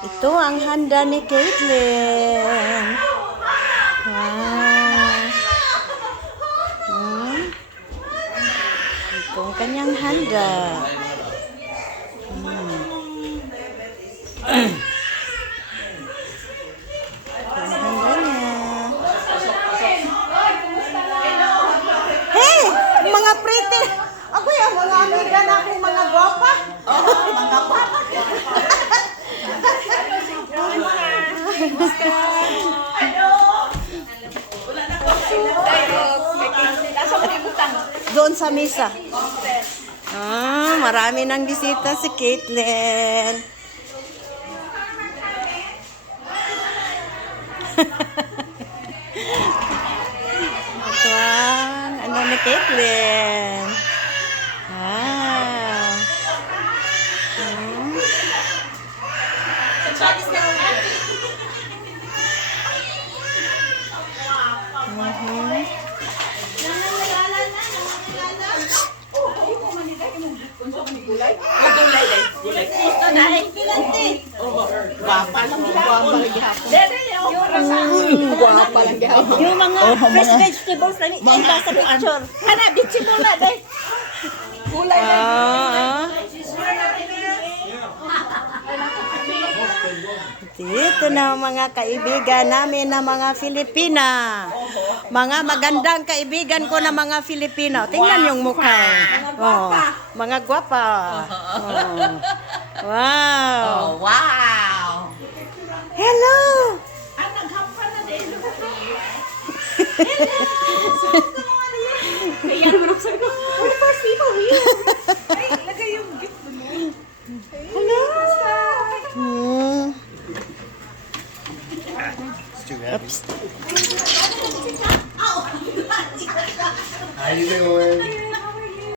Ito ang handa ni Caitlyn. Wow. Ito ang kanyang handa. Ito ang handa niya. Hey! Mga pretty! Ako yung mga amiga na akong mga gwapa. Mga gwapa. Doon sa misa. Marami nang bisita si Caitlyn. Ito ang ano ni Caitlyn. Gulay. Gusto na eh. Guwapa lang gihapon. Guwapa lang gihapon. Yung mga fresh vegetables na iba sa picture. Ana, vegetable na deh. Gulay na. Dito na mga kaibigan namin na mga Filipina. Mga magandang kaibigan ko na mga Filipino. Tingnan yung mukha. Oh, mga gwapa. Oh. Wow. Oh, wow. Hello. Naghampa na din. Oops. How you doing?